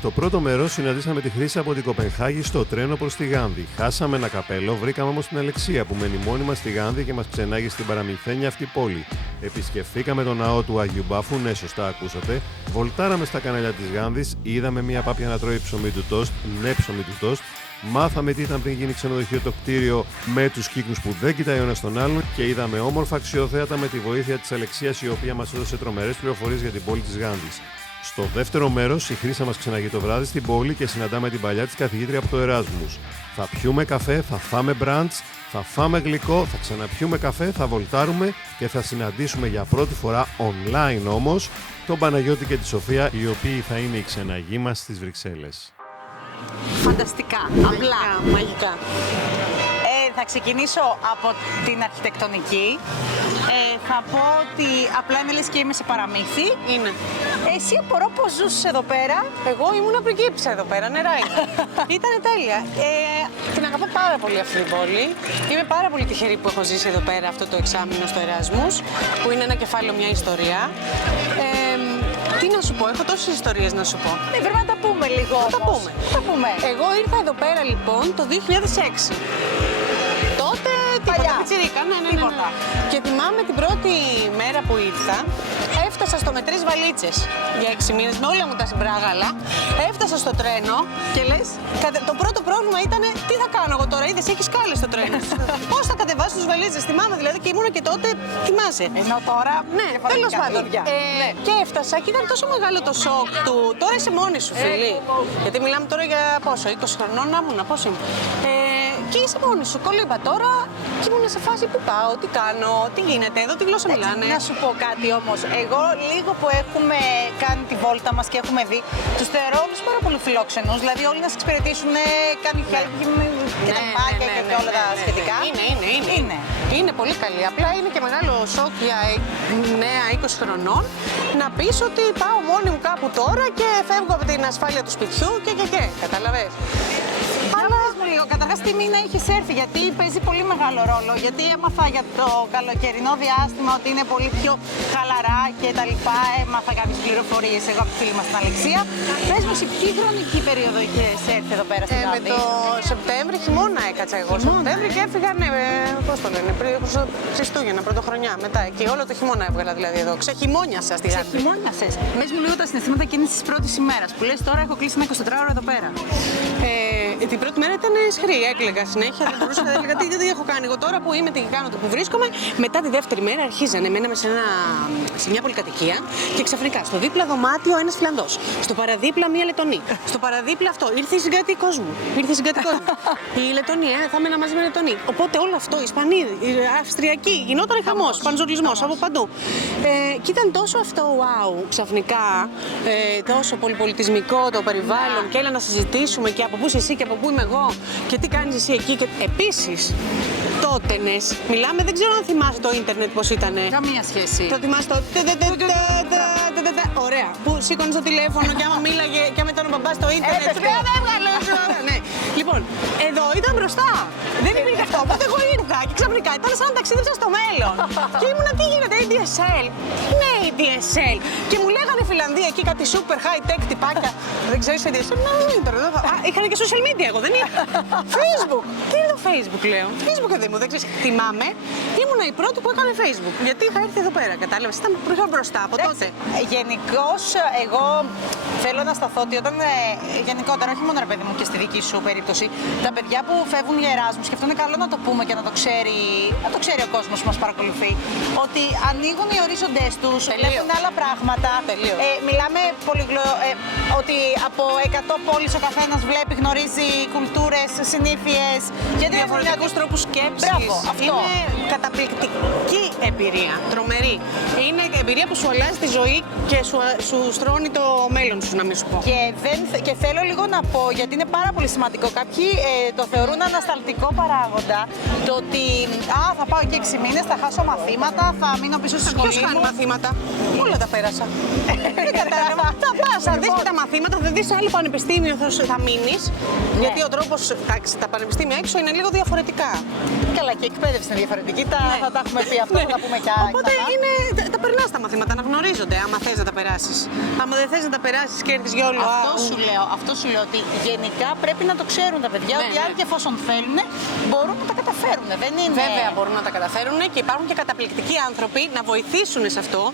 Στο πρώτο μέρος συναντήσαμε τη Χρύσα από την Κοπενχάγη στο τρένο προς τη Γάνδη. Χάσαμε ένα καπέλο, βρήκαμε όμως την Αλεξία που μένει μόνιμα στη Γάνδη και μας ξενάγει στην παραμυθένια αυτή πόλη. Επισκεφθήκαμε τον ναό του Αγίου Μπάφου, ναι, σωστά ακούσατε. Βολτάραμε στα κανάλια της Γάνδης, είδαμε μια πάπια να τρώει ψωμί του τόστ, ναι, ψωμί του τόστ. Μάθαμε τι ήταν πριν γίνει ξενοδοχείο το κτίριο με τους κύκνους που δεν κοιτάει ο ένας τον άλλον και είδαμε όμορφα αξιοθέατα με τη βοήθεια της Αλεξίας, η οποία μας έδωσε τρομερές πληροφορίες για την πόλη της Γάνδης. Στο δεύτερο μέρος, η Χρύσα μας ξεναγεί το βράδυ στην πόλη και συναντάμε την παλιά της καθηγήτρια από το Erasmus. Θα πιούμε καφέ, θα φάμε μπραντς, θα φάμε γλυκό, θα ξαναπιούμε καφέ, θα βολτάρουμε και θα συναντήσουμε για πρώτη φορά online όμως τον Παναγιώτη και τη Σοφία, οι οποίοι θα είναι οι ξεναγοί μας στις Βρυξέλλες. Φανταστικά, απλά, μαγικά. Θα ξεκινήσω από την αρχιτεκτονική. Θα πω ότι απλά είναι λες και είμαι σε παραμύθι. Είναι. Εσύ απορώ πώς ζούσες εδώ πέρα. Εγώ ήμουν πριγκίπισσα εδώ πέρα, νεράκι. Ήτανε τέλεια. Την αγαπώ πάρα πολύ αυτή την πόλη. Είμαι πάρα πολύ τυχερή που έχω ζήσει εδώ πέρα αυτό το εξάμηνο στο Erasmus, που είναι ένα κεφάλαιο, μια ιστορία. Τι να σου πω, έχω τόσες ιστορίες να σου πω. Ναι, πρέπει να τα πούμε λίγο. Θα πούμε. Εγώ ήρθα εδώ πέρα λοιπόν το 2006. Τότε τίποτα, πιτσιρίκα, ναι. Και θυμάμαι την πρώτη μέρα που ήρθα, έφτασα στο με 3 βαλίτσες για 6 μήνες, με όλα μου τα συμπράγαλα. Έφτασα στο τρένο και λες, το πρώτο πρόβλημα ήταν τι θα κάνω εγώ τώρα, είδες, έχεις σκάλες στο τρένο. Πώς θα κατεβάσω τις βαλίτσες, θυμάμαι δηλαδή και ήμουν και τότε, θυμάσαι. Ενώ τώρα, ναι, τέλος πάντων. Και έφτασα και ήταν τόσο μεγάλο το σοκ του, τώρα είσαι μόνη σου φίλη. Γιατί μιλάμε τώρα για πόσο, 20 χρονών να ήμουν, πόσο ήμουν. Και είσαι μόνη σου, κολύμπα τώρα και ήμουν σε φάση που πάω, τι κάνω, τι γίνεται, εδώ τη γλώσσα μιλάνε. Να σου πω κάτι όμως, εγώ λίγο που έχουμε κάνει τη βόλτα μας και έχουμε δει, τους θεωρώ όλους πάρα πολύ φιλόξενους, δηλαδή όλοι να σε εξυπηρετήσουν, κάνει και τα μπάκια και όλα τα σχετικά. Είναι. Είναι πολύ καλή, απλά είναι και μεγάλο σοκ για νέα 20 χρονών να πεις ότι πάω μόνη μου κάπου τώρα και φεύγω από την ασφάλεια του σπιτιού και, καταλαβες. Αλλά καταρχάς τι μήνα έχεις έρθει, γιατί παίζει πολύ μεγάλο ρόλο. Γιατί έμαθα για το καλοκαιρινό διάστημα ότι είναι πολύ πιο χαλαρά και τα λοιπά. Έμαθα κάποιες πληροφορίες εγώ από τη φίλη μας την Αλεξία. Πες μου, σε ποια χρονική περίοδο είχες έρθει εδώ πέρα στην Γάνδη? Με το Σεπτέμβρη, χειμώνα έκατσα εγώ. Σεπτέμβρη και έφυγα, πώς το λένε, πριν Χριστούγεννα, πρωτοχρονιά. Μετά και όλο το χειμώνα έβγαλα δηλαδή εδώ. Ξεχειμώνιασα στη Γάνδη. Ξεχειμώνιασες. Πες μου λίγο τα συναισθήματα εκείνης της πρώτης ημέρας που λες τώρα έχω κλείσει ένα 24ωρο εδώ πέρα. Την πρώτη μέρα ήταν σχρή, έκλαιγα συνέχεια, δεν μπορούσα να έλεγα τι έχω κάνει εγώ τώρα που είμαι, τι κάνω, το που βρίσκομαι. Μετά τη δεύτερη μέρα αρχίζανε, μέναμε σε μια πολυκατοικία και ξαφνικά στο δίπλα δωμάτιο ένας Φιλανδός, στο παραδίπλα μια Λετονή, στο παραδίπλα αυτό, ήρθε η συγκατοικός μου. Η Λετονή, θα έμενα μαζί με Λετονή. Οπότε όλο αυτό, Ισπανοί, Αυστριακοί, γινόταν χαμός, πανζουλισμός από παντού. Και ήταν τόσο αυτό, wow, ξαφνικά, τόσο πολυπολιτισμικό το περιβάλλον και έλα να συζητήσουμε και από πού είσαι εσύ και από πού είμαι εγώ και τι κάνεις εσύ εκεί. Και επίσης, τότενες, μιλάμε, δεν ξέρω αν θυμάσαι το ίντερνετ πώς ήτανε. Καμία σχέση. Το θυμάσαι το ωραία, που σήκωνες το τηλέφωνο και άμα μίλαγε και άμα ήταν ο μπαμπάς στο ίντερνετ. Ναι. Λοιπόν, εδώ ήταν μπροστά. Δεν υπήρχε αυτό. Οπότε εγώ ήρθα και ξαφνικά ήταν σαν να ταξίδεψα στο μέλλον. Και ήμουνα τι γίνεται, ADSL. Ναι, ADSL. Και μου λέγανε Φιλανδία εκεί κάτι super high tech τυπάκια. Δεν ξέρεις ADSL, ναι, ίντερνετ. Είχαν και social media, εγώ δεν είχα. Facebook. Τι είναι το Facebook, λέω. Facebook δεν μου, δεν ξέρεις. Θυμάμαι, ήμουνα η πρώτη που έκανε Facebook. Γιατί είχα έρθει εδώ πέρα, κατάλαβες. Ήταν πιο μπροστά από τότε. Γενικώς, εγώ θέλω να σταθώ ότι όταν γενικότερα, όχι μόνο ρε παιδί μου και στη δική σου περίπτωση, τα παιδιά που φεύγουν για Erasmus, και αυτό είναι καλό να το πούμε και να το ξέρει ο κόσμος που μας παρακολουθεί, ότι ανοίγουν οι ορίζοντες τους, βλέπουν άλλα πράγματα. Μιλάμε ότι από 100 πόλεις ο καθένας βλέπει, γνωρίζει κουλτούρες, συνήθειες και διαφορετικούς τρόπους σκέψης. Μπράβο, αυτό. Είναι καταπληκτική εμπειρία, τρομερή. Είναι εμπειρία που σου αλλάζει τη ζωή και σου στρώνει το μέλλον σου, να μην σου πω. Και θέλω λίγο να πω, γιατί είναι πάρα πολύ σημαντικό. Κάποιοι το θεωρούν ανασταλτικό παράγοντα. Το ότι θα πάω εκεί 6 μήνες, θα χάσω μαθήματα, θα μείνω πίσω στη σχολή. Ποιος χάνει μαθήματα? Όλα τα πέρασα. Δεν κατάλαβα. Θα πας, θα δεις και τα μαθήματα. μαθήματα, θα δεις σε άλλο πανεπιστήμιο θα μείνεις. Ναι. Γιατί ο τρόπος, τα πανεπιστήμια έξω είναι λίγο διαφορετικά. Καλά, και η εκπαίδευση είναι διαφορετική. Θα τα έχουμε πει αυτό, θα τα πούμε κι άλλα. Οπότε τα περνάς τα μαθήματα, να γνωρίζονται άμα θες να τα περάσεις. Άμα δεν θες να τα περάσεις και έρθεις για όλο Αυτό σου λέω ότι γενικά πρέπει να το ξέρουν τα παιδιά, Ναι, ότι ναι. αν και εφόσον θέλουν, μπορούν να τα καταφέρουν. Δεν είναι... Βέβαια μπορούν να τα καταφέρουν και υπάρχουν και καταπληκτικοί άνθρωποι να βοηθήσουν σε αυτό.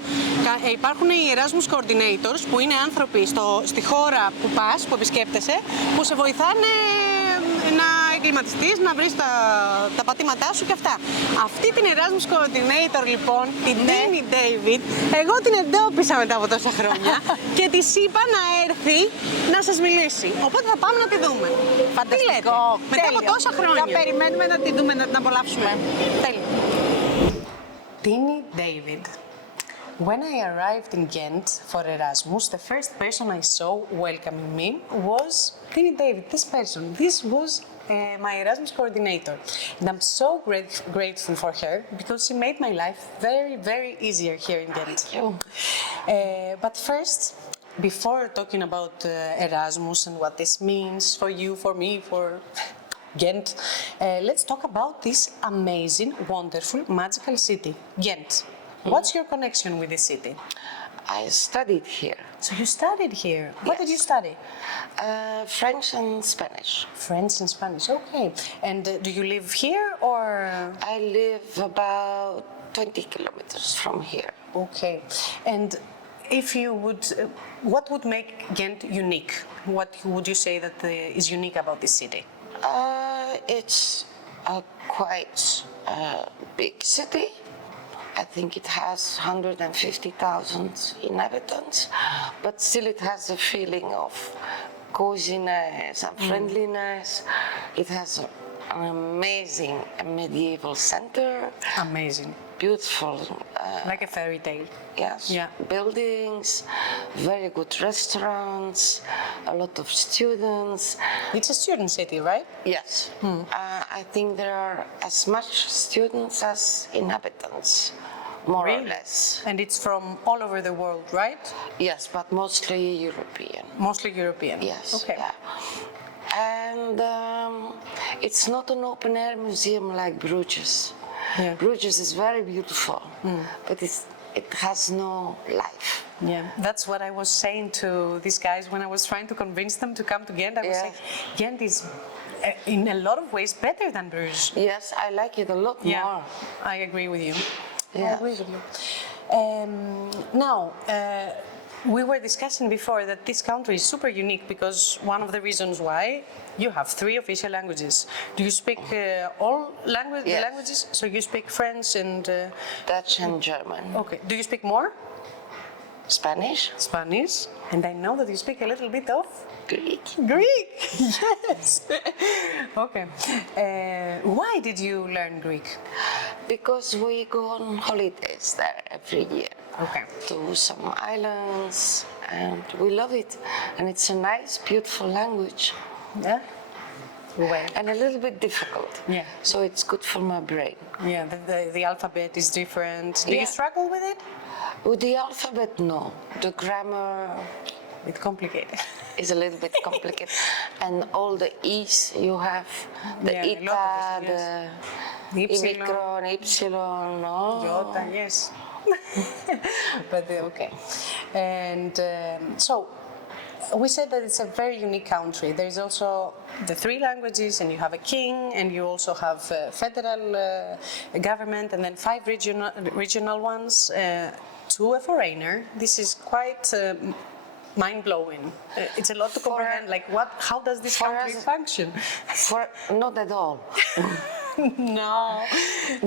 Υπάρχουν οι Erasmus Coordinators που είναι άνθρωποι στη χώρα που πας, που επισκέπτεσαι, που σε βοηθάνε να εγκληματιστείς, να βρεις τα πατήματά σου και αυτά. Αυτή την Erasmus Coordinator λοιπόν, την Τίνυ David, εγώ την εντόπισα μετά από τόσα χρόνια και της είπα να έρθει να σας μιλήσει. Οπότε θα πάμε να τη δούμε. Φανταστικό. Μετά από τόσα χρόνια. Θα περιμένουμε να τη δούμε, να την απολαύσουμε. Τέλειο. Τίνυ David. When I arrived in Ghent for Erasmus, the first person I saw welcoming me was Tínυ David, this person. This was my Erasmus coordinator. And I'm so grateful for her because she made my life very, very easier here in Ghent. Thank you. But first, before talking about Erasmus and what this means for you, for me, for Ghent, let's talk about this amazing, wonderful, magical city, Ghent. What's your connection with this city? I studied here. So you studied here. What did you study? French and Spanish. French and Spanish, okay. And do you live here or? I live about 20 kilometers from here. Okay. And if you would, what would make Ghent unique? What would you say that is unique about this city? It's a quite big city. I think it has 150,000 inhabitants, but still it has a feeling of coziness and friendliness. It has an amazing medieval center. Amazing. Beautiful. Like a fairy tale. Yes. Yeah. Buildings, very good restaurants, a lot of students. It's a student city, right? Yes. I think there are as much students as inhabitants, more or less. And it's from all over the world, right? Yes, but mostly European. Mostly European. Yes. Okay. Yeah. And it's not an open-air museum like Bruges. Yeah. Bruges is very beautiful, but it has no life. Yeah, that's what I was saying to these guys when I was trying to convince them to come to Ghent. I was Yeah. saying, Ghent is in a lot of ways better than Bruges. Yes, I like it a lot more. I agree with you. I Yeah. agree with you. Now, we were discussing before that this country is super unique because one of the reasons why you have 3 official languages. Do you speak all Yes. languages? So you speak French and... Dutch and German. okay. Do you speak more? Spanish, Spanish. And I know that you speak a little bit of... Greek. Greek! Yes! Okay. Why did you learn Greek? Because we go on holidays there every year. Okay. To some islands, and we love it. And it's a nice, beautiful language. Yeah? Well, And a little bit difficult. Yeah. So it's good for my brain. yeah, the alphabet is different. Do you Yeah. struggle with it? With the alphabet, no. The grammar It's complicated. is a little bit complicated. And all the E's you have, the Yeah, a Ita, lot of it, the Ypsilon. Imicron, Epsilon, no. Jota, yes. But okay. And so we said that it's a very unique country. There is also the 3 languages, and you have a king, and you also have federal government, and then 5 regional ones. To a foreigner, this is quite mind-blowing. It's a lot to comprehend. Like, how does this for country us- function? Not at all. No.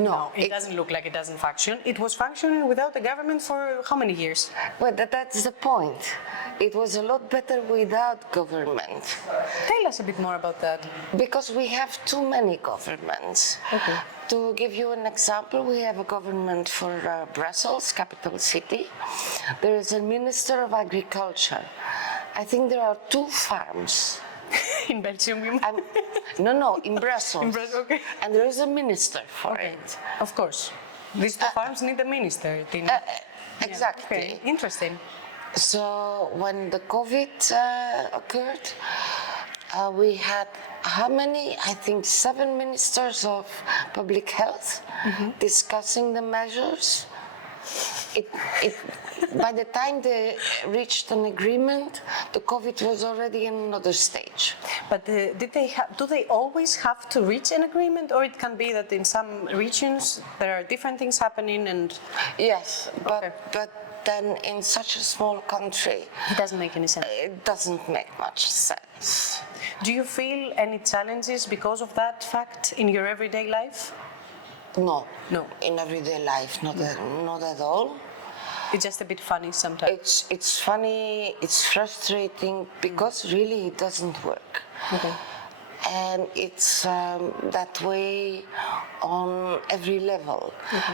No, It it- doesn't look like it doesn't function. It was functioning without a government for how many years? Well, that's the point. It was a lot better without government. Tell us a bit more about that. Because we have too many governments. Okay. To give you an example, we have a government for Brussels, capital city. There is a minister of agriculture. I think there are 2 farms. In Belgium, you mean? No, in Brussels. In Brussels, okay. And there is a minister for Okay, it. of course. These 2 farms need a minister. Tínυ. Exactly. Okay, interesting. So when the COVID occurred, we had how many? I think 7 ministers of public health discussing the measures. By the time they reached an agreement, the COVID was already in another stage. But do they always have to reach an agreement, or it can be that in some regions there are different things happening and... Yes, but then in such a small country, It doesn't make any sense. It doesn't make much sense. Do you feel any challenges because of that fact in your everyday life? No. No. In everyday life, not at all. It's just a bit funny sometimes. It's funny, it's frustrating because really it doesn't work. Okay. And it's that way on every level.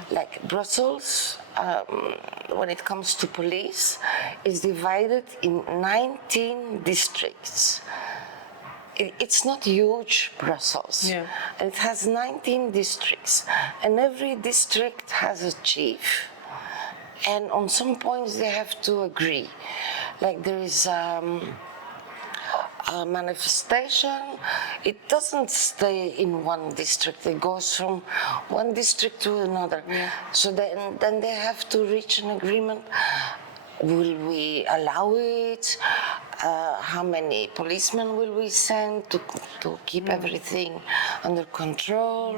Like Brussels, when it comes to police, is divided in 19 districts. It's not huge, Brussels. Yeah. And it has 19 districts, and every district has a chief. And on some points they have to agree. Like there is a manifestation, it doesn't stay in one district, it goes from one district to another. Yeah. So then they have to reach an agreement. Will we allow it? How many policemen will we send to keep everything under control?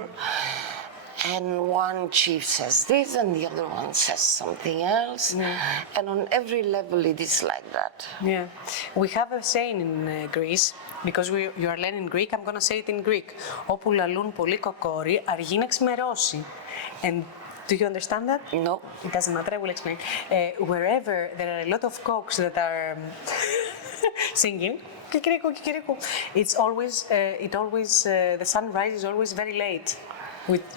And one chief says this and the other one says something else. And on every level it is like that. Yeah. We have a saying in Greece, because you are learning Greek, I'm going to say it in Greek. Όπου λαλούν πολλοί κοκόροι, αργεί να ξημερώσει. And do you understand that? No. It doesn't matter, I will explain. Wherever there are a lot of cocks that are singing, kikiriku, kikiriku, it's always, the sun rises always very late.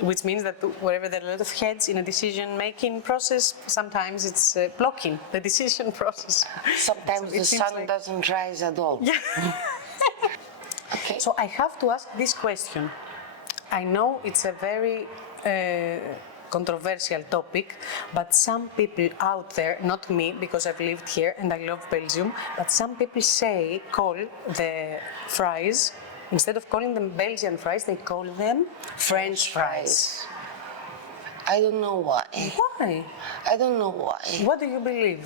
Which means that wherever there are a lot of heads in a decision-making process, sometimes it's blocking the decision process. Sometimes So the sun doesn't rise at all. Yeah. Okay. So I have to ask this question. I know it's a very controversial topic, but some people out there, not me, because I've lived here and I love Belgium, but some people call the fries, instead of calling them Belgian fries, they call them French fries. I don't know why. Why? I don't know why. What do you believe?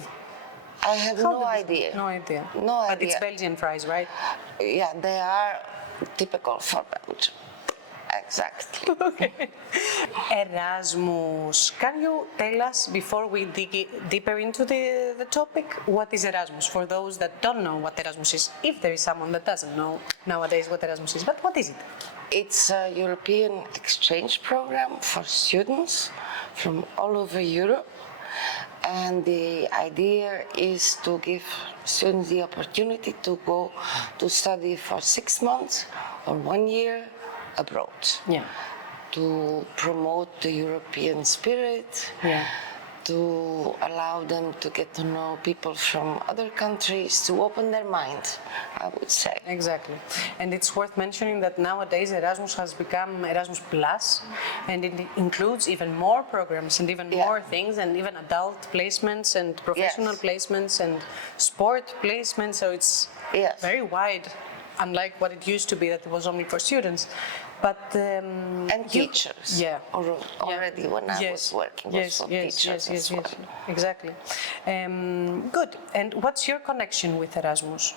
I have no idea. No idea. No But idea. it's Belgian fries, right? Yeah, they are typical for Belgium. Exactly. Okay. Erasmus. Can you tell us, before we dig deeper into the topic, what is Erasmus? For those that don't know what Erasmus is, if there is someone that doesn't know nowadays what Erasmus is, but what is it? It's a European exchange program for students from all over Europe. And the idea is to give students the opportunity to go to study for 6 months or 1 year abroad. Yeah. To promote the European spirit, Yeah. to allow them to get to know people from other countries, to open their mind, I would say. Exactly. And it's worth mentioning that nowadays Erasmus has become Erasmus Plus, and it includes even more programs and even more things, and even adult placements and professional placements and sport placements, so it's very wide, unlike what it used to be, that it was only for students. But and teachers. Already when I was working was for teachers as well. Exactly. Good. And what's your connection with Erasmus?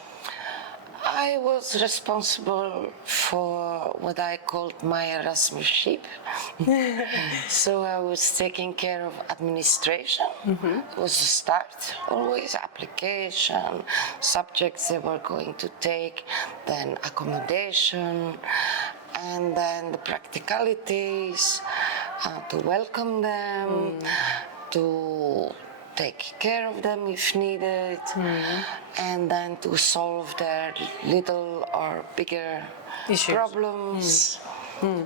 I was responsible for what I called my Erasmusship. So I was taking care of administration. It was the start, always application, subjects they were going to take, then accommodation, and then the practicalities, to welcome them, to take care of them if needed, and then to solve their little or bigger problems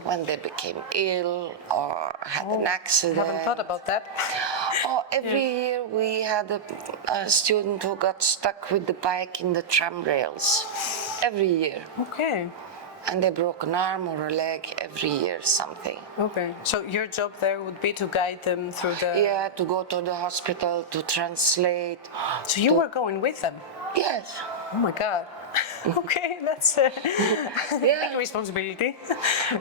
when they became ill or had an accident. I haven't thought about that. Every year we had a student who got stuck with the bike in the tram rails. Every year. Okay. and they broke an arm or a leg every year, something. Okay. So your job there would be to guide them through the... Yeah, to go to the hospital, to translate. So you were going with them? Yes. Oh my God. Okay, that's a big responsibility.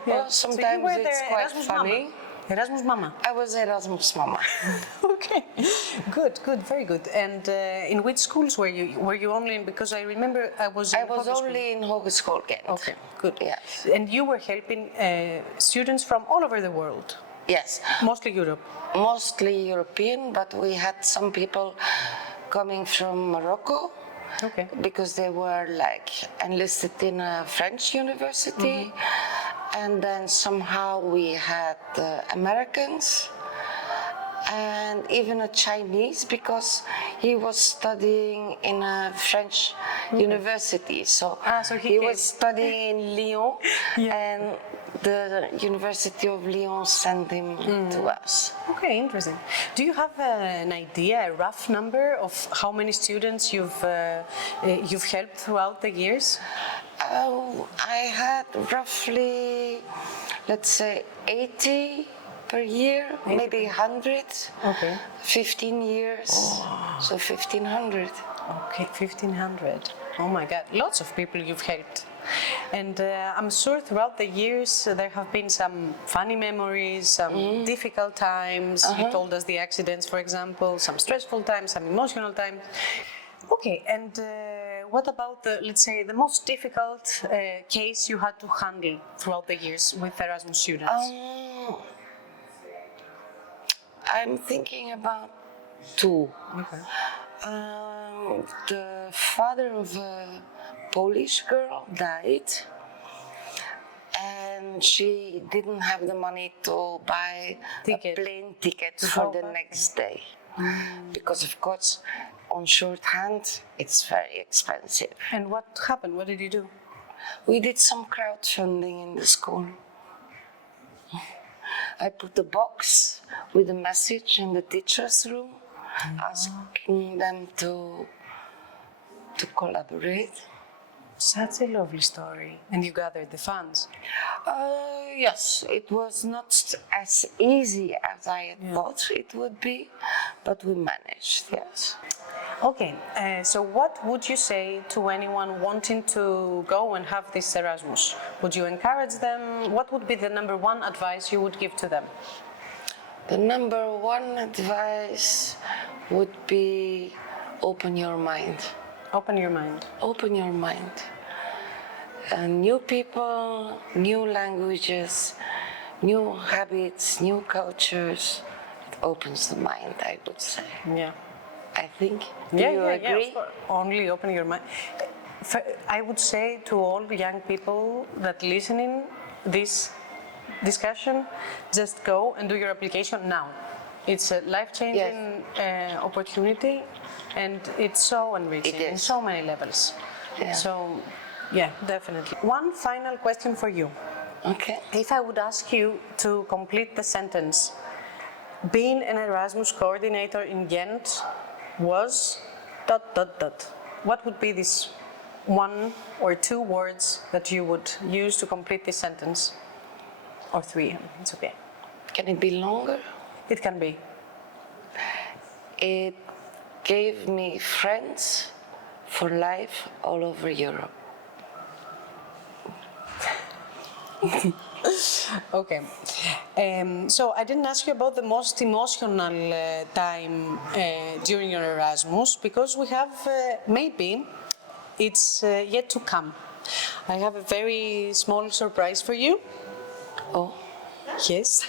Well, sometimes so it's quite Erasmus funny. Mama. Erasmus Mama. I was Erasmus Mama. Okay, good, very good. And in which schools were you? Were you only in, because I remember I was Only in Hogeschool Ghent. Okay, good. Yes. And you were helping students from all over the world? Yes. Mostly Europe? Mostly European, but we had some people coming from Morocco. Okay. Because they were like enlisted in a French university. And then somehow we had Americans and even a Chinese, because he was studying in a French university. So he was studying in Lyon, and the University of Lyon sent him to us. Okay, interesting. Do you have an idea, a rough number of how many students you've helped throughout the years? I had roughly, let's say, 80 per year, maybe 100. Okay. 15 years, so 1,500. Okay, 1,500. Oh my God, lots of people you've helped. And I'm sure throughout the years there have been some funny memories, some difficult times. You told us the accidents, for example, some stressful times, some emotional times. Okay, and what about let's say, the most difficult case you had to handle throughout the years with Erasmus students? I'm thinking about two. Okay. The father of a Polish girl died, and she didn't have the money to buy a plane ticket for the next day. Because of course, on shorthand, it's very expensive. And what happened? What did you do? We did some crowdfunding in the school. I put a box with a message in the teacher's room, asking them to collaborate. Such a lovely story. And you gathered the funds? Yes, it was not as easy as I had thought it would be, but we managed, yes. Okay, so what would you say to anyone wanting to go and have this Erasmus? Would you encourage them? What would be the number one advice you would give to them? The number one advice would be open your mind. Open your mind. Open your mind. New people, new languages, new habits, new cultures. It opens the mind, I would say. Yeah. I think. Do you agree? Yeah, only open your mind. I would say to all the young people that listening this discussion, just go and do your application now. It's a life-changing opportunity, and it's so enriching in so many levels. Yeah. So, yeah, definitely. One final question for you. Okay. If I would ask you to complete the sentence, being an Erasmus coordinator in Ghent was ... What would be this one or two words that you would use to complete this sentence? Or three, it's okay. Can it be longer? It can be. It gave me friends for life all over Europe. Okay. So I didn't ask you about the most emotional time during your Erasmus, because we have maybe it's yet to come. I have a very small surprise for you. Oh. Yes.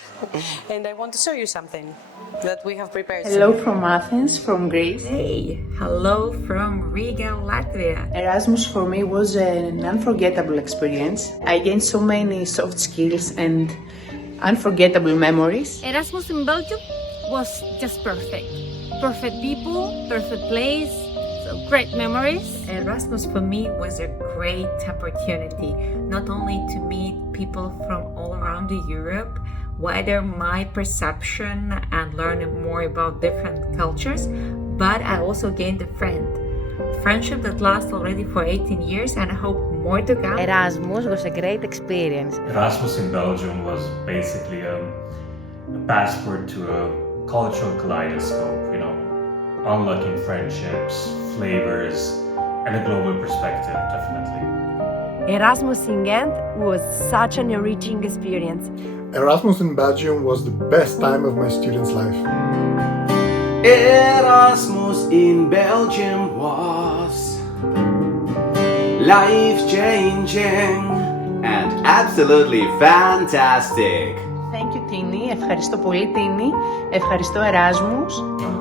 And I want to show you something that we have prepared. Hello from Athens, from Greece. Hey, hello from Riga, Latvia. Erasmus for me was an unforgettable experience. I gained so many soft skills and unforgettable memories. Erasmus in Belgium was just perfect. Perfect people, perfect place, so great memories. Erasmus for me was a great opportunity, not only to meet people from all around Europe, widen my perception and learn more about different cultures, but I also gained a friend friendship that lasts already for 18 years and I hope more to come. Erasmus was a great experience. Erasmus in Belgium was basically a passport to a cultural kaleidoscope, you know, unlocking friendships, flavors, and a global perspective, definitely. Erasmus in Ghent was such an enriching experience. Erasmus in Belgium was the best time of my student's life. Erasmus in Belgium was life-changing and absolutely fantastic. Thank you, Τίνυ. Ευχαριστώ πολύ, Τίνυ. Ευχαριστώ, Erasmus.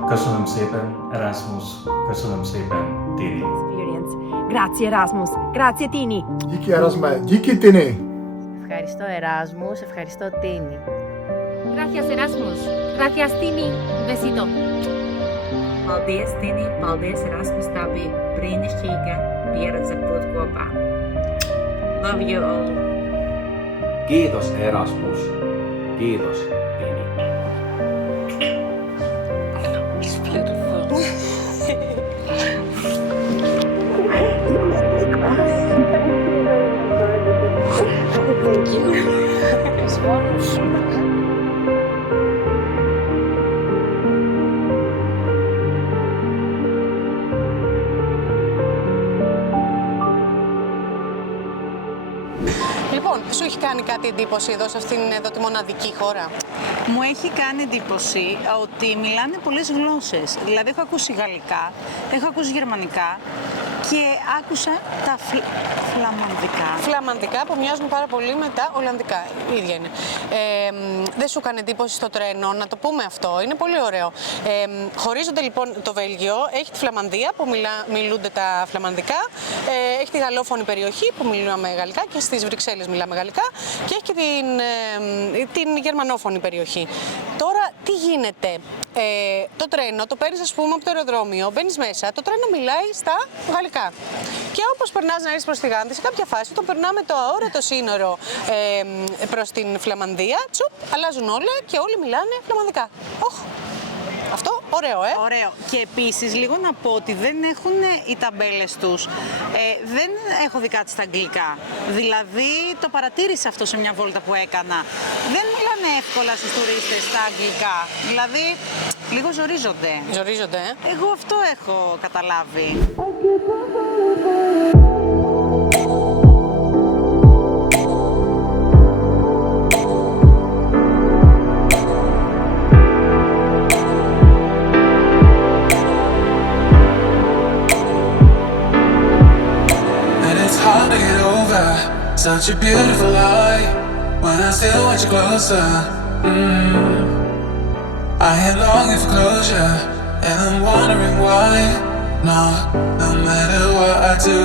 Köszönöm szépen, Erasmus. Köszönöm szépen, Tínυ. Grazie Erasmus. Grazie Tίνυ. Díky Erasme. Díky Tínυ. Ευχαριστώ Erasmus, ευχαριστώ Τίνυ. Gracias Erasmus. Gracias Tίνυ. Besito. Paldies, Tínυ, paldies, Erasmus, tā bija brīnišķīga pieredze būt kopā. Love you all. Kiitos Erasmus. Kiitos Tínυ. It's beautiful. Thank you. It's wonderful. Λοιπόν, σου έχει κάνει κάτι εντύπωση εδώ σε αυτήν εδώ τη μοναδική χώρα? Μου έχει κάνει εντύπωση ότι μιλάνε πολλές γλώσσες. Δηλαδή έχω ακούσει γαλλικά, έχω ακούσει γερμανικά και άκουσα τα φλαμανδικά. Φλαμανδικά που μοιάζουν πάρα πολύ με τα ολλανδικά. Ίδια είναι. Δεν σου έκανε εντύπωση στο τρένο, να το πούμε αυτό. Είναι πολύ ωραίο. Χωρίζονται λοιπόν το Βέλγιο, έχει τη Φλαμανδία που μιλούνται τα φλαμανδικά, έχει τη γαλλόφωνη περιοχή που μιλάμε γαλλικά και στις Βρυξέλλες μιλάμε γαλλικά και έχει και την γερμανόφωνη περιοχή. Τώρα τι γίνεται? Το τρένο το παίρνεις ας πούμε από το αεροδρόμιο, μπαίνεις μέσα, το τρένο μιλάει στα γαλλικά. Και όπως περνάς να έρθεις προς τη Γάνδη, σε κάποια φάση όταν περνάμε το αόρατο σύνορο προς την Φλαμανδία, τσουπ, αλλάζουν όλα και όλοι μιλάνε φλαμανδικά. Αυτό ωραίο, Ωραίο. Και επίσης λίγο να πω ότι δεν έχουν οι ταμπέλες τους, δεν έχω δει κάτι στα αγγλικά. Δηλαδή το παρατήρησα αυτό σε μια βόλτα που έκανα. Δεν μιλάνε εύκολα στους τουρίστες στα αγγλικά. Δηλαδή λίγο ζορίζονται. Ζορίζονται, Εγώ αυτό έχω καταλάβει. Such a beautiful lie when I still want you closer. I am longing for closure, and I'm wondering why. No matter what I do,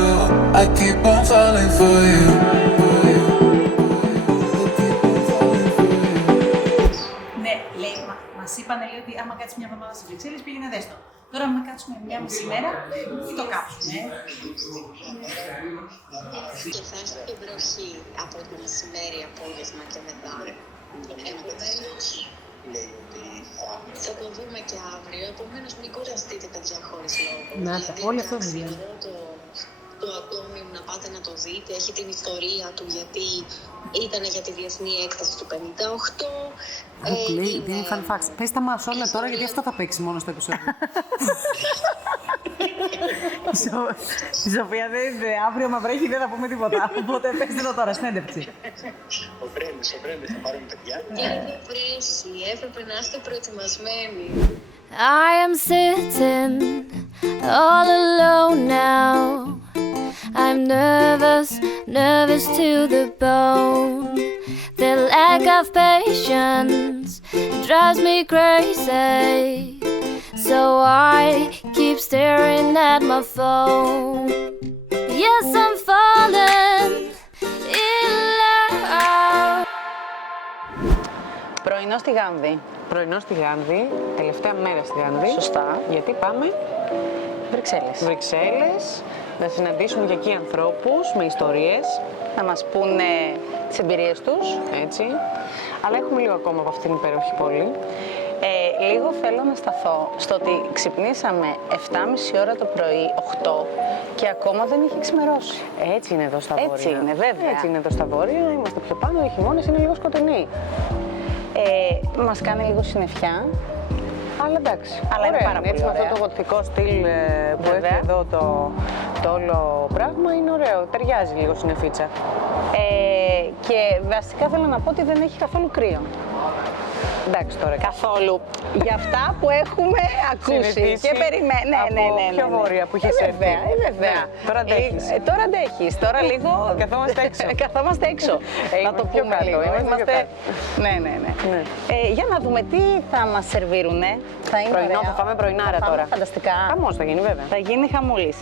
I keep on falling for you. Ναι, λέει, μας είπανε λέει, ότι άμα κάτσεις μια εβδομάδα στις Βρυξέλλες πήγαινε δες το. Τώρα άμα κάτσουμε μια μισή μέρα, τι το κάψουμε. Και θα έχει την βροχή από το μεσημέρι, απόγευμα και μετά. Επομένως, θα το δούμε και αύριο. Επομένως, μην κουραστείτε παιδιά χωρίς λόγο. Να, όλοι αυτό είναι. Το ακόμη να πάτε να το δείτε, έχει την ιστορία του γιατί ήταν για τη διεθνή έκταση του 58. Λέει, δεν είναι fun facts. Πες τα μας όλα τώρα γιατί αυτό θα παίξει μόνο στο επεισόδιο. Η Σοφία δεν είναι, αύριο μα βρέχει δεν θα πούμε τίποτα, οπότε πέστε το τώρα, συνέντευξη. Ο Βρέμις, θα πάρουμε παιδιά. Είναι βρέσει, έπρεπε να είστε προετοιμασμένοι. I am sitting all alone now. I'm nervous to the bone. The lack of patience drives me crazy. So I keep staring at my phone. Yes, I'm falling in love. Πρωινό στη Γάνδη. Πρωινό στη Γάνδη, τελευταία μέρα στη Γάνδη. Σωστά. Γιατί πάμε Βρυξέλλες, να συναντήσουμε και εκεί ανθρώπους με ιστορίες, να μας πούνε τις εμπειρίες τους. έτσι. Αλλά έχουμε λίγο ακόμα από αυτήν την υπέροχη πόλη. Λίγο θέλω να σταθώ στο ότι ξυπνήσαμε 7.30 ώρα το πρωί, 8 και ακόμα δεν είχε ξημερώσει. Έτσι είναι εδώ στα βόρεια. Έτσι είναι, βέβαια. Έτσι είναι εδώ στα βόρεια, είμαστε πιο πάνω, οι χειμώνες είναι λίγο σκοτεινοί. Μας κάνει λίγο συννεφιά. Αλλά εντάξει, Αλλά ωραία, είναι πάρα πολύ έτσι, με ωραία. αυτό το γοτθικό στυλ που έχει εδώ το όλο πράγμα είναι ωραίο, ταιριάζει λίγο συννεφίτσα. Και βασικά θέλω να πω ότι δεν έχει καθόλου κρύο. Εντάξει τώρα. Καθόλου. Για αυτά που έχουμε ακούσει και περιμένουμε. Ναι. Πιο βόρεια που είχε έρθει. Βέβαια. Τώρα αντέχεις. Τώρα αντέχεις. Τώρα λίγο. Καθόμαστε έξω. Να το πούμε λίγο. Ναι. Για να δούμε τι θα μας σερβίρουνε. Θα είναι πρωινό, ωραία. θα φάμε πρωινάρα τώρα. Φανταστικά. Χαμός θα γίνει βέβαια. Θα γίνει χαμούλης.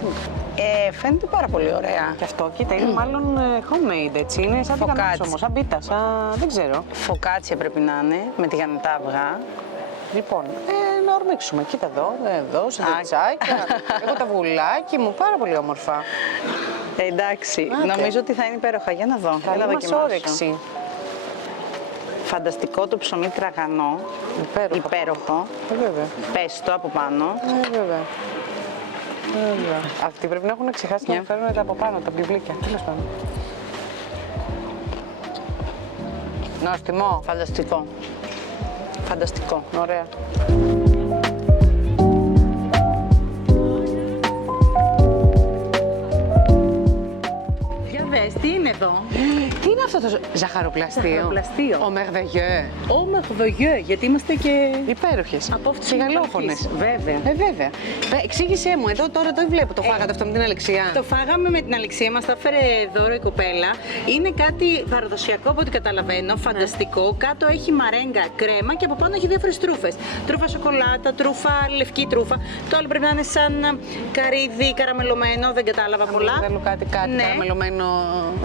Φαίνεται πάρα πολύ ωραία. Και αυτό, κοίτα, είναι μάλλον homemade, έτσι. Είναι σαν τηγανάτσο όμως, σαν πίτα, δεν ξέρω. Φωκάτσια πρέπει να είναι, με τηγανιτά αυγά. Λοιπόν, να ορμήξουμε. Κοίτα εδώ, σεντουιτσάκια. Έχω τα βουλάκι μου, πάρα πολύ όμορφα. Εντάξει, νομίζω ότι θα είναι υπέροχα. Για να δω. Καλή μας όρεξη. Φανταστικό το ψωμί τραγανό. Υπέροχο. Βέβαια. Πέστο από πάνω. Βέβαια. Αυτοί πρέπει να έχουν ξεχάσει να φέρουν τα από πάνω, τα μπιβλίκια. Τέλος πάντων. Νόστιμο. Φανταστικό. Φανταστικό. Ωραία. Για δες, τι είναι εδώ. Τι είναι αυτό το ζαχαροπλαστείο. Ο Merveilleux. Ο Merveilleux, γιατί είμαστε και υπέροχες. Από αυτές τις γαλλόφωνες. Βέβαια. Βέβαια. Εξήγησέ μου, εδώ τώρα το βλέπω. Το φάγατε αυτό με την Αλεξία. Το φάγαμε με την Αλεξία, μας τα έφερε δώρο η κοπέλα. Είναι κάτι παραδοσιακό από ό,τι καταλαβαίνω, φανταστικό. Κάτω έχει μαρέγκα, κρέμα και από πάνω έχει διάφορες τρούφες. Τρούφα σοκολάτα, τρούφα λευκή τρούφα. Το άλλο πρέπει να είναι σαν καρύδι, καραμελωμένο, δεν κατάλαβα πολλά. Θέλω κάτι καραμελωμένο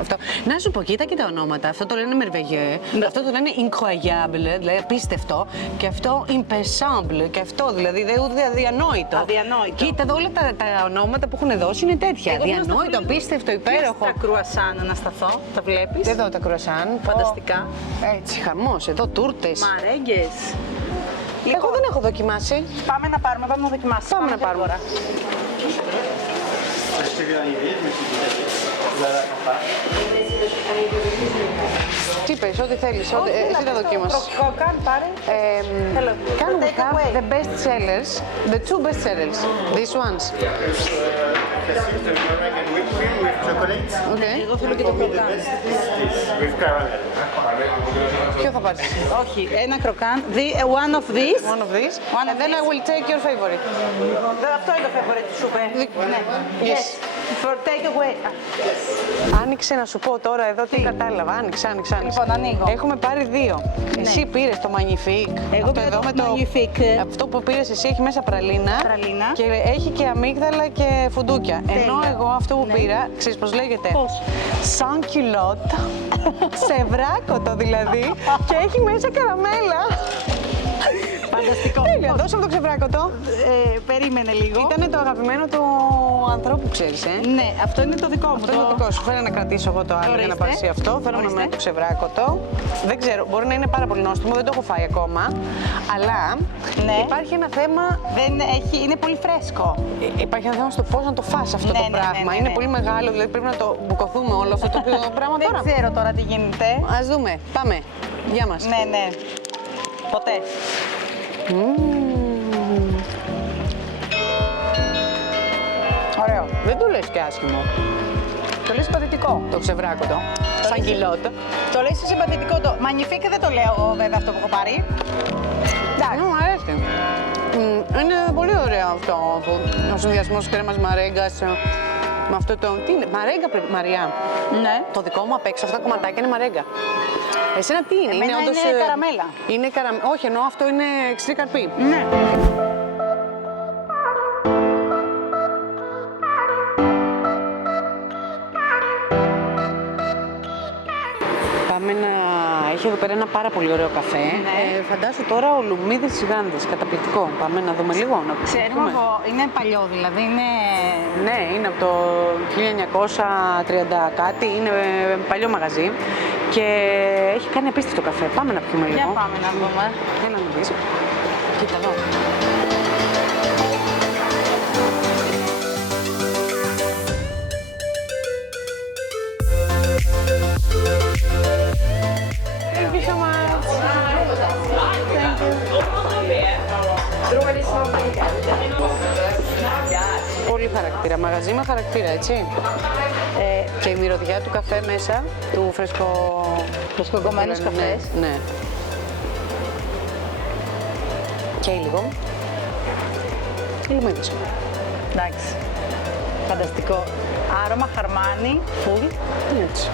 αυτό. Να σου πω, κοίτα και τα ονόματα. Αυτό το λένε Merveilleux, αυτό το λένε incroyable, δηλαδή απίστευτο, και αυτό impensable, και αυτό δηλαδή αδιανόητο. Αδιανόητο. Κοίτα εδώ όλα τα ονόματα που έχουν δώσει είναι τέτοια. Αδιανόητο, απίστευτο, υπέροχο. Τα κρουασάν να σταθώ, τα βλέπεις. Εδώ τα κρουασάν. Φανταστικά. Έτσι, χαμός, εδώ τούρτες. Μαρέγγες. Εγώ δεν έχω δοκιμάσει. Πάμε να δοκιμάσουμε. Πάμε να πάρουμε. Τι είπες, ό,τι θέλεις, εσύ τα δοκίμασες. Can we have the best sellers, the two best sellers, these ones? Okay. Εγώ θέλω και το κροκάν. Ποιο θα πάρεις? Όχι, ένα κροκάν, one of these. One of these, and then I will take your favorite. Αυτό είναι το favorite σου, Yes. For take away. Άνοιξε να σου πω τώρα εδώ τι κατάλαβα. Άνοιξε. Λοιπόν, ανοίγω. Έχουμε πάρει δύο. Εσύ πήρες το Magnifique. Εγώ πήρα το Magnifique. Αυτό που πήρες εσύ έχει μέσα πραλίνα. Και έχει και αμύγδαλα και φουντούκια. Ενώ εγώ αυτό που πήρα, ξέρεις πώς λέγεται? Πώς? Σαν κιλότ. Σεβράκοτο δηλαδή. Και έχει μέσα καραμέλα. Φανταστικό. Τέλεια, δώσαμε το ξεβράκοτο. Περίμενε λίγο. Ήτανε το αγαπημένο του ανθρώπου, ξέρεις, Ναι, αυτό είναι το δικό μου. Αυτό είναι το δικό σου. Φέρε να κρατήσω εγώ το άλλο για να πάρεις αυτό. Φέρω με το ξεβράκοτο. Δεν ξέρω, μπορεί να είναι πάρα πολύ νόστιμο, δεν το έχω φάει ακόμα. Αλλά υπάρχει ένα θέμα. Είναι πολύ φρέσκο. Υπάρχει ένα θέμα στο πώς να το φας αυτό το πράγμα. Είναι πολύ μεγάλο, δηλαδή πρέπει να το μπουκωθούμε όλο αυτό το πράγμα τώρα. Δεν ξέρω τώρα τι γίνεται. Ας δούμε. Πάμε. Γεια μας. Ναι. Ποτέ. Ωραίο. Δεν το λες και άσχημο. Το λες συμπαθητικό το ξεβράκοτο. Σαν κιλότ. Το λες συμπαθητικό το. Magnifique δεν το λέω εγώ βέβαια αυτό που έχω πάρει. Εντάξει. Μου αρέσει. Είναι πολύ ωραίο αυτό ο συνδυασμός κρέμας μαρέγκας με αυτό το. Τι είναι, μαρέγκα πρέπει, Μαριά. Ναι. Το δικό μου απ' έξω, αυτά τα κομματάκια είναι μαρέγκα. Εσένα τι είναι, είναι όντως. Είναι καραμέλα. Είναι καραμέλα. Όχι, εννοώ αυτό είναι ξηρή καρπή. Ναι. Πάμε να. Έχει εδώ πέρα ένα πάρα πολύ ωραίο καφέ. Ναι. Φαντάσου τώρα ο Λουμίδης της Γάνδης. Καταπληκτικό. Πάμε να δούμε λίγο. Ξέρουμε. Είναι παλιό δηλαδή. Ναι, είναι από το 1930 κάτι. Είναι παλιό μαγαζί. Και έχει κάνει απίστευτο καφέ. Πάμε να πιούμε λίγο. Για πάμε να δούμε. Έλα να δεις. Κοίτα εδώ. Thank you so much. Thank you. Πολύ χαρακτήρα. Μαγαζί με χαρακτήρα, έτσι. Και η μυρωδιά του καφέ μέσα, του Φρεσκοκομμένους καφές. Ναι. Και λίγο. Λιμίδες. Εντάξει. Φανταστικό. Άρωμα χαρμάνι, full. Έτσι.